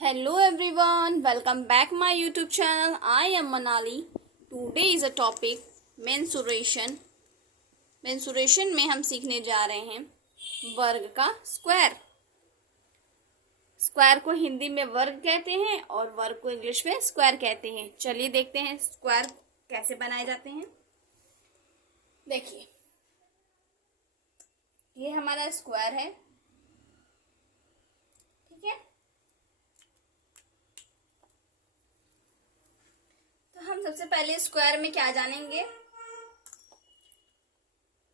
Hello everyone, welcome back my YouTube channel. I am Manali. Today is a topic mensuration. mensuration में हम सीखने जा रहे हैं वर्ग का स्क्वायर. स्क्वायर को हिंदी में वर्ग कहते हैं और वर्ग को इंग्लिश में स्क्वायर कहते हैं. चलिए देखते हैं स्क्वायर कैसे बनाए जाते हैं. देखिए ये हमारा स्क्वायर है, ठीक है. तो हम सबसे पहले स्क्वायर में क्या जानेंगे.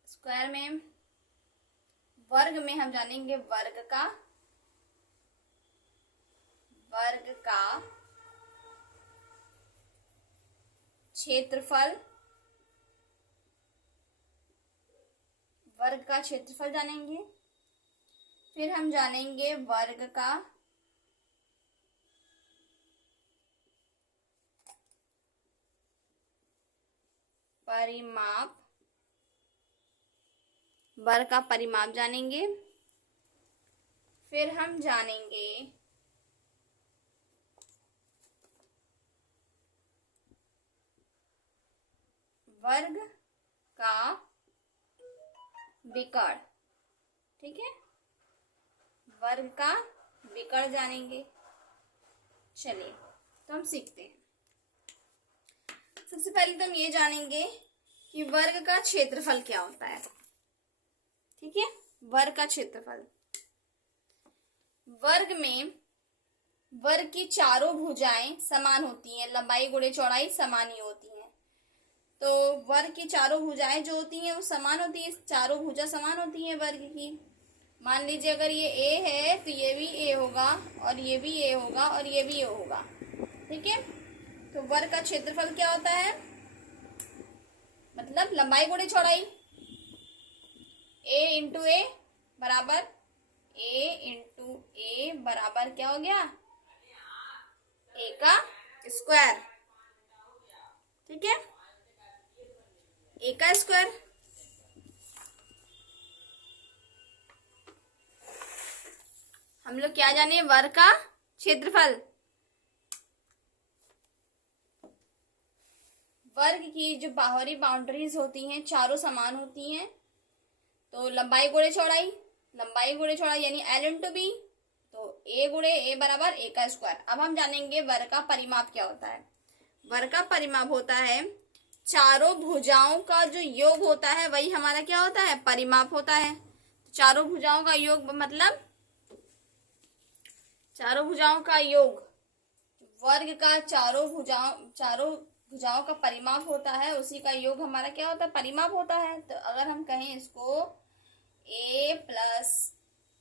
स्क्वायर में वर्ग में हम जानेंगे वर्ग का क्षेत्रफल. वर्ग का क्षेत्रफल जानेंगे. फिर हम जानेंगे वर्ग का परिमाप. वर्ग का परिमाप जानेंगे. फिर हम जानेंगे वर्ग का विकर्ण, ठीक है. वर्ग का विकर्ण जानेंगे. चलिए तो हम सीखते हैं. सबसे पहले तो हम ये जानेंगे कि वर्ग का क्षेत्रफल क्या होता है, ठीक है. वर्ग का क्षेत्रफल. वर्ग में वर्ग की चारों भुजाएं समान होती हैं. लंबाई गुणे चौड़ाई समान ही होती हैं. तो वर्ग की चारों भुजाएं जो होती हैं वो समान होती है. चारों भुजा समान होती हैं वर्ग की. मान लीजिए अगर ये ए है तो ये भी ए होगा और ये भी ए होगा और ये भी ए होगा, ठीक है. तो वर्ग का क्षेत्रफल क्या होता है, मतलब लंबाई गुणे चौड़ाई. ए इंटू ए बराबर ए इंटू ए बराबर क्या हो गया, ए का स्क्वायर, ठीक है. ए का स्क्वायर. हम लोग क्या जाने, वर्ग का क्षेत्रफल. वर्ग की जो बाहरी बाउंड्रीज होती हैं चारों समान होती हैं. तो लंबाई गुणे चौड़ाई, लंबाई गुणे चौड़ाई यानी एल इंटू बी. तो ए गुणे ए बराबर ए का स्क्वायर. अब हम जानेंगे वर्ग का परिमाप क्या होता है. वर्ग का परिमाप होता है चारों भुजाओं का जो योग होता है वही हमारा क्या होता है, परिमाप होता है. चारों भुजाओं का योग मतलब चारों भुजाओं का योग, वर्ग का चारों भुजाओं का परिमाप होता है, उसी का योग हमारा क्या होता है, परिमाप होता है. तो अगर हम कहें इसको ए प्लस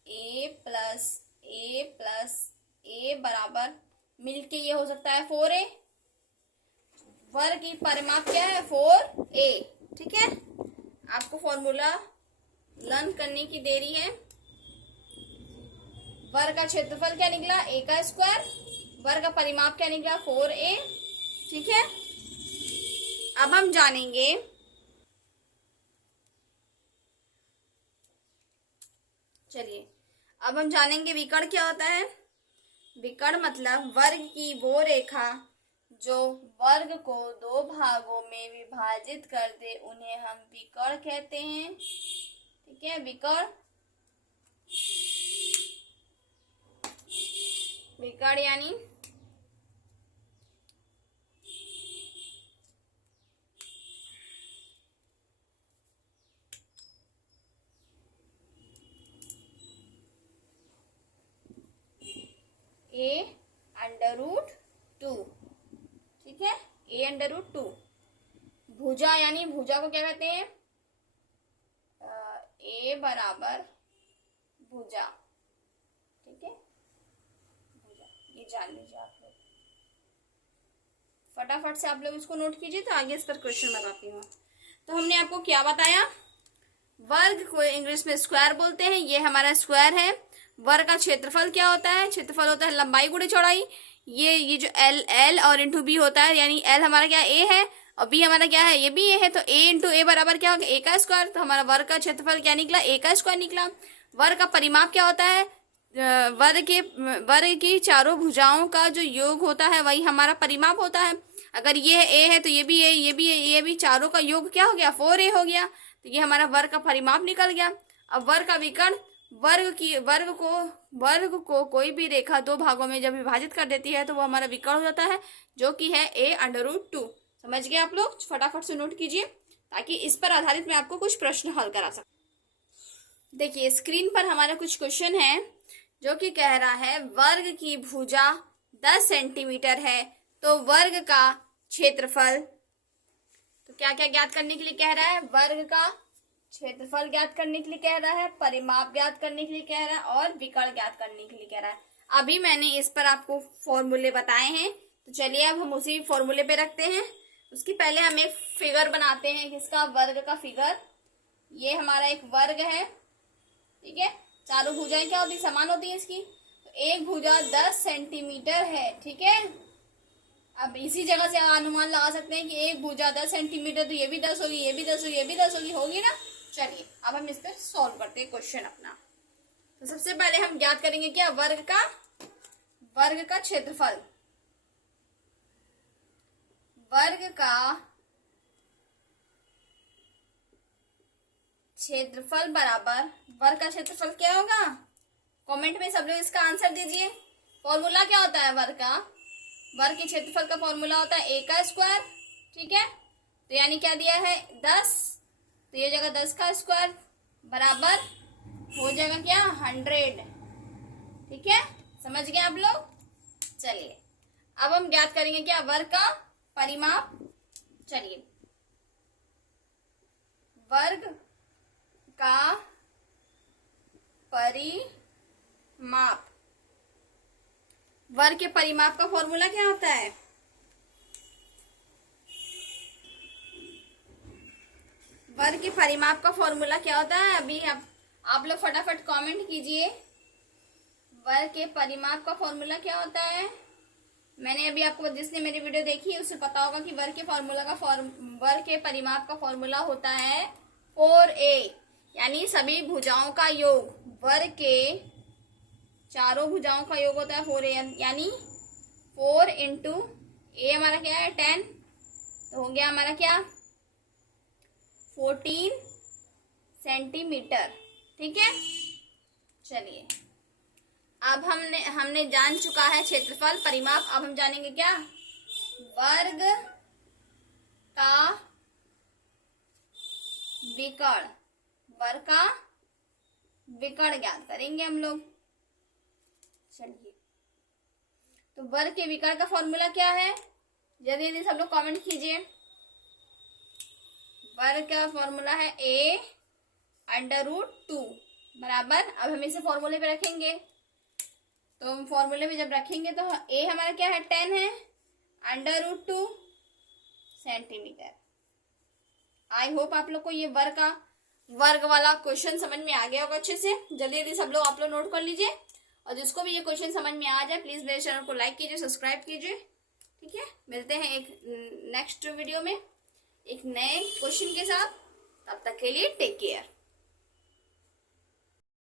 ए प्लस ए प्लस ए बराबर मिलके ये हो सकता है 4a. वर्ग की परिमाप क्या है, 4a, ठीक है. आपको फॉर्मूला लर्न करने की देरी है. वर्ग का क्षेत्रफल क्या निकला, ए का स्क्वायर. वर्ग का परिमाप क्या निकला, 4a, ठीक है. अब हम जानेंगे अब हम जानेंगे विकर्ण क्या होता है. विकर्ण मतलब वर्ग की वो रेखा जो वर्ग को दो भागों में विभाजित कर दे उन्हें हम विकर्ण कहते हैं, ठीक है. विकर्ण यानी a अंडर रूट 2, ठीक है. a under root 2. भुजा यानी भुजा को क्या कहते हैं, a बराबर भुजा, ठीक है. भुजा ये जान लीजिए आप लोग. फटाफट से आप लोग इसको नोट कीजिए तो आगे इस पर क्वेश्चन बताती हूँ. तो हमने आपको क्या बताया, वर्ग को इंग्लिश में स्क्वायर बोलते हैं. ये हमारा स्क्वायर है. वर्ग का क्षेत्रफल क्या होता है, क्षेत्रफल होता है लंबाई गुणे चौड़ाई. ये जो एल और इंटू बी होता है, यानी एल हमारा क्या ए है और बी हमारा क्या है, ये भी ए है. तो ए इंटू ए बराबर क्या होगा, ए का स्क्वायर. तो हमारा वर्ग का क्षेत्रफल क्या निकला, ए का स्क्वायर निकला. वर्ग का परिमाप क्या होता है, वर्ग की चारों भुजाओं का जो योग होता है वही हमारा परिमाप होता है। अगर ये ए है तो ये भी ए, ये भी ए, ये भी, चारों का योग क्या हो गया, 4a हो गया। तो ये हमारा वर्ग का परिमाप निकल गया। अब वर्ग का विकर्ण, वर्ग को कोई भी रेखा दो भागों में जब विभाजित कर देती है तो वो हमारा विकर्ण हो जाता है, जो कि है a√2। समझ गए आप लोग? फटाफट से नोट कीजिए ताकि इस पर आधारित मैं आपको कुछ प्रश्न हल करा सकूं। देखिए स्क्रीन पर हमारा कुछ क्वेश्चन है जो कि कह रहा है वर्ग की भुजा 10 सेंटीमीटर है तो वर्ग का क्षेत्रफल, तो क्या क्या ज्ञात करने के लिए कह रहा है, वर्ग का क्षेत्रफल ज्ञात करने के लिए कह रहा है, परिमाप ज्ञात करने के लिए कह रहा है और विकर्ण ज्ञात करने के लिए कह रहा है। अभी मैंने इस पर आपको फॉर्मूले बताए हैं, तो चलिए अब हम उसी फॉर्मूले पे रखते हैं। उसके पहले हम एक फिगर बनाते हैं, किसका, वर्ग का फिगर। ये हमारा एक वर्ग है, ठीक है। चारों भुजाएं क्या होती, समान होती है इसकी। तो एक भुजा 10 सेंटीमीटर है, ठीक है। अब इसी जगह से अनुमान लगा सकते हैं कि एक भुजा 10 सेंटीमीटर, तो ये भी 10 होगी, ये भी 10 होगी, ये भी 10 होगी ना। चलिए अब हम इस पर सॉल्व करते हैं क्वेश्चन अपना। तो सबसे पहले हम ज्ञात करेंगे क्या, वर्ग का क्षेत्रफल। वर्ग का क्षेत्रफल बराबर, वर्ग का क्षेत्रफल क्या होगा, कमेंट में सब लोग इसका आंसर दीजिए। फॉर्मूला क्या होता है वर्ग का, वर्ग के क्षेत्रफल का फॉर्मूला होता है a का स्क्वायर, ठीक है। तो यानी क्या दिया है 10, तो ये जगह 10 का स्क्वायर बराबर हो जाएगा क्या 100, ठीक है। समझ गए आप लोग? चलिए अब हम ज्ञात करेंगे क्या, वर्ग का परिमाप। चलिए वर्ग का परिमाप, वर्ग के परिमाप का फॉर्मूला क्या होता है, वर्ग के परिमाप का फॉर्मूला क्या होता है, अभी आप लोग फटाफट कमेंट कीजिए। वर्ग के परिमाप का फॉर्मूला क्या होता है? मैंने अभी आपको, जिसने मेरी वीडियो देखी है उसे पता होगा कि वर्ग के परिमाप का फॉर्मूला होता है 4a, यानी सभी भुजाओं का योग। वर्ग के चारों भुजाओं का योग होता है 4a, यानी 4 इंटू a हमारा क्या है 10, तो हो गया हमारा क्या 14 सेंटीमीटर, ठीक है। चलिए अब हमने जान चुका है क्षेत्रफल, परिमाप। अब हम जानेंगे क्या, वर्ग का विकर्ण, वर्ग का विकर्ण ज्ञात करेंगे हम लोग। चलिए तो वर्ग के विकर्ण का फॉर्मूला क्या है, जल्दी सब लोग कमेंट कीजिए। वर्ग का फॉर्मूला है a√2 बराबर, अब हम इसे फॉर्मूले पे रखेंगे, तो हम फॉर्मूले पे जब रखेंगे तो a हमारा क्या है 10 है, √2 सेंटीमीटर। आई होप आप लोग को ये वर्ग वाला क्वेश्चन समझ में आ गया होगा अच्छे से। जल्दी सब लोग आप लोग नोट कर लीजिए, और जिसको भी ये क्वेश्चन समझ में आ जाए प्लीज मेरे चैनल को लाइक कीजिए, सब्सक्राइब कीजिए, ठीक है। मिलते हैं एक नेक्स्ट वीडियो में एक नए क्वेश्चन के साथ, तब तक के लिए टेक केयर।